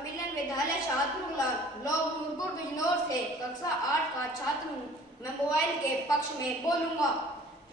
सम्मिलन विद्यालय शाहपुर ब्लॉक नूरपुर बिजनौर से कक्षा 8 का छात्र हूँ। मैं मोबाइल के पक्ष में बोलूँगा।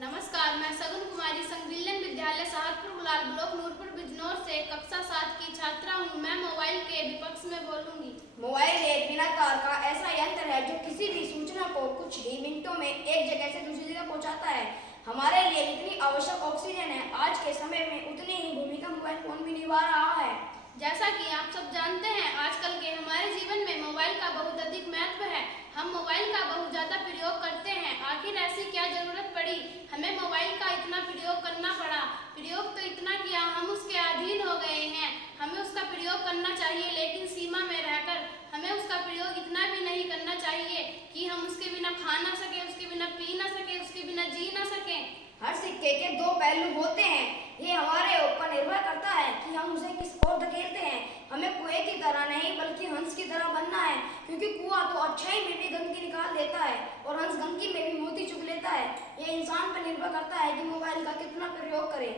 नमस्कार, मैं सगुन कुमारी सम्मिलन विद्यालय शाहपुर ब्लॉक नूरपुर बिजनौर से कक्षा 7 की छात्रा हूँ। मैं मोबाइल के विपक्ष में बोलूँगी। मोबाइल एक बिना तार का ऐसा यंत्र है जो किसी भी सूचना को कुछ ही मिनटों में एक जगह से दूसरी जगह पहुँचाता है। हमारे लिए जितनी आवश्यक ऑक्सीजन है, आज के समय में उतनी ही भूमिका मोबाइल फोन भी निभा रहा है। जैसा कि आप सब जानते हैं, आजकल के हमारे जीवन में मोबाइल का बहुत अधिक महत्व है। हम मोबाइल का बहुत ज़्यादा प्रयोग करते हैं। आखिर ऐसी क्या ज़रूरत पड़ी हमें मोबाइल का इतना प्रयोग करना पड़ा? प्रयोग तो इतना किया, हम उसके अधीन हो गए हैं। हमें उसका प्रयोग करना चाहिए, लेकिन सीमा में रहकर। हमें उसका प्रयोग इतना भी नहीं करना चाहिए कि हम उसके बिना खा ना सकें, उसके बिना पी ना सकें, उसके बिना जी ना सकें। हर सिक्के के दो पहलू होते हैं। ये हमारे ऊपर निर्भर करता है कि हम उसे किस ओर धकेलते हैं। हमें कुएं की तरह नहीं बल्कि हंस की तरह बनना है, क्योंकि कुआं तो अच्छाई में भी गंदगी निकाल देता है और हंस गंदगी में भी मोती चुग लेता है। ये इंसान पर निर्भर करता है कि मोबाइल का कितना प्रयोग करे।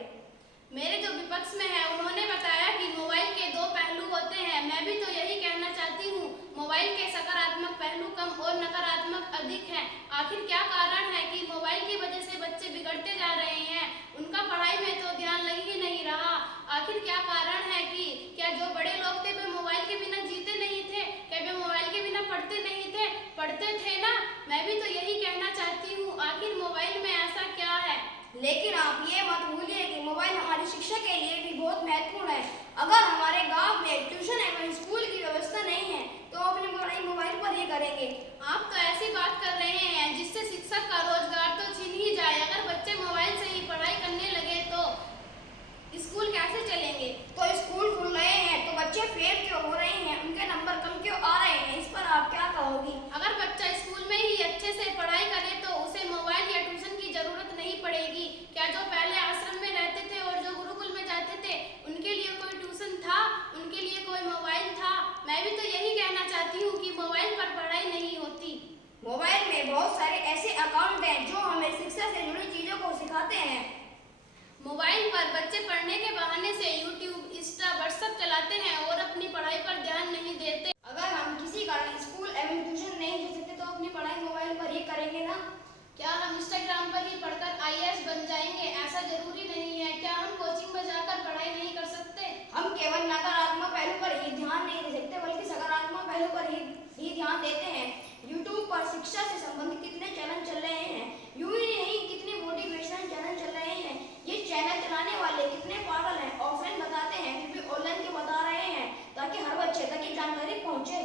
मेरे जो विपक्ष में है, उन्होंने बताया कि मोबाइल के दो पहलू होते हैं। मैं भी तो यही कहना चाहती हूँ। मोबाइल के सकारात्मक पहलू कम और नकारात्मक अधिक हैं। आखिर क्या कारण है कि मोबाइल की वजह से बच्चे बिगड़ते जा रहे हैं? उनका पढ़ाई में तो ध्यान लग ही नहीं रहा। आखिर क्या कारण है कि क्या जो बड़े लोग थे वे मोबाइल के बिना जीते नहीं थे? क्या वे मोबाइल के बिना पढ़ते नहीं थे? पढ़ते थे ना। मैं भी तो यही कहना चाहती हूँ। आखिर मोबाइल में ऐसा क्या है? लेकिन आप ये मत भूलिए कि मोबाइल हमारी शिक्षा के लिए भी बहुत महत्वपूर्ण है। अगर हमारे गांव में ट्यूशन एवं स्कूल की व्यवस्था नहीं है तो अपनी पढ़ाई मोबाइल पर ही करेंगे। आप तो ऐसी बात कर रहे हैं जिससे शिक्षक का रोजगार तो छीन ही जाए। अगर बच्चे मोबाइल से ही पढ़ाई करने लगे तो स्कूल कैसे चलेंगे? तो स्कूल खुल रहे हैं तो बच्चे फेल क्यों हो रहे हैं? उनके नंबर कम क्यों आ रहे हैं? इस पर आप क्या कहोगी? अगर बच्चा स्कूल में ही अच्छे से पढ़ाई करे तो उसे मोबाइल या ट्यूशन की जरूरत नहीं पड़ेगी। क्या जो पहले आश्रम में रहते थे और जो गुरुकुल में जाते थे, उनके लिए कोई ट्यूशन था? उनके लिए कोई मोबाइल था? मैं भी तो यही कहना चाहती हूँ कि मोबाइल पर पढ़ाई नहीं होती। मोबाइल में बहुत सारे ऐसे अकाउंट हैं जो हमें शिक्षा से जुड़ी चीजों को सिखाते हैं। मोबाइल पर बच्चे पढ़ने के बहाने से यूट्यूब, इंस्टा, व्हाट्सएप चलाते हैं और अपनी पढ़ाई पर ध्यान नहीं देते। अगर हम किसी कारण स्कूल एवं ट्यूशन नहीं जा सकते तो अपनी पढ़ाई मोबाइल पर ही करेंगे ना। क्या हम इंस्टाग्राम पर ही पढ़कर आईएएस बन जाएंगे? ऐसा जरूरी नहीं है। क्या हम कोचिंग में जाकर पढ़ाई नहीं कर सकते? हम केवल नकारात्मक पहलू पर ही ध्यान नहीं दे सकते बल्कि सकारात्मक पहलू पर ही ध्यान देते हैं। यूट्यूब पर शिक्षा से संबंधित कितने चैनल चल रहे हैं, यूं ही नहीं कितने मोटिवेशनल चैनल चल रहे हैं। ये चैनल चलाने वाले कितने पागल हैं, ऑफलाइन बताते हैं फिर भी ऑनलाइन के बता रहे हैं ताकि हर बच्चे तक ये जानकारी पहुंचे।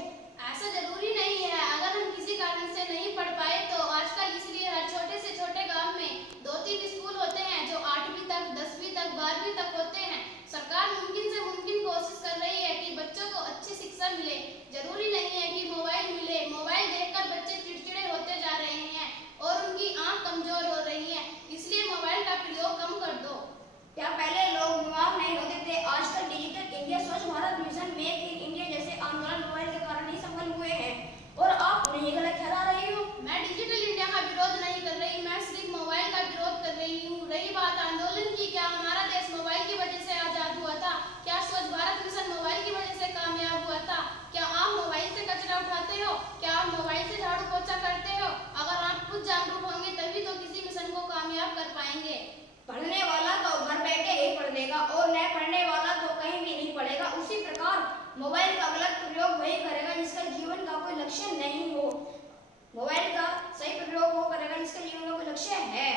ऐसा जरूरी नहीं है। अगर हम किसी कारण से नहीं पढ़ पाए तो आजकल इसलिए हर छोटे से छोटे गांव में 2-3 स्कूल होते हैं जो 8वीं तक, 10वीं तक, 12वीं तक होते हैं। सरकार मुमकिन से मुमकिन कोशिश कर रही है कि बच्चों को अच्छी शिक्षा मिले। जरूरी नहीं है कि मोबाइल मिले। मोबाइल देखकर बच्चे चिड़चिड़े होते जा रहे हैं और उनकी आंख कमजोर हो रही है। इसलिए मोबाइल का प्रयोग कम कर दो। क्या पहले लोग बीमार नहीं होते थे? आजकल डिजिटल इंडिया, स्वच्छ Bharat mission, make in India जैसे आंदोलन मोबाइल के कारण ही सफल हुए हैं और आप उन्हें गलत ठहरा रही हो। मैं डिजिटल इंडिया का विरोध नहीं कर रही, मैं सिर्फ मोबाइल का विरोध कर रही हूँ। रही बात आंदोलन की, क्या हमारा देश मोबाइल की वजह से आजाद हुआ था? क्या स्वच्छ भारत मिशन मोबाइल की वजह से कामयाब हुआ था? क्या आप मोबाइल से कचरा उठाते हो? क्या आप मोबाइल से झाड़ू पोछा करते हो? अगर आप खुद जागरूक होंगे तभी तो किसी मिशन को कामयाब कर पाएंगे। पढ़ने वाला तो घर बैठे ही पढ़ लेगा और न पढ़ने वाला तो कहीं भी नहीं पढ़ेगा। उसी प्रकार मोबाइल का गलत प्रयोग वही करेगा जिसका जीवन का कोई लक्ष्य नहीं हो। मोबाइल का सही प्रयोग वो करेगा जिसका जीवन का कोई लक्ष्य है।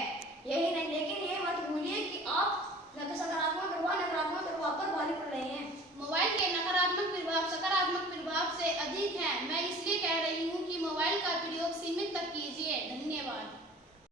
यही नहीं, लेकिन ये मत भूलिए कि आप सकारात्मक प्रभाव, नकारात्मक प्रभाव पर भारी पड़ रहे हैं। मोबाइल के नकारात्मक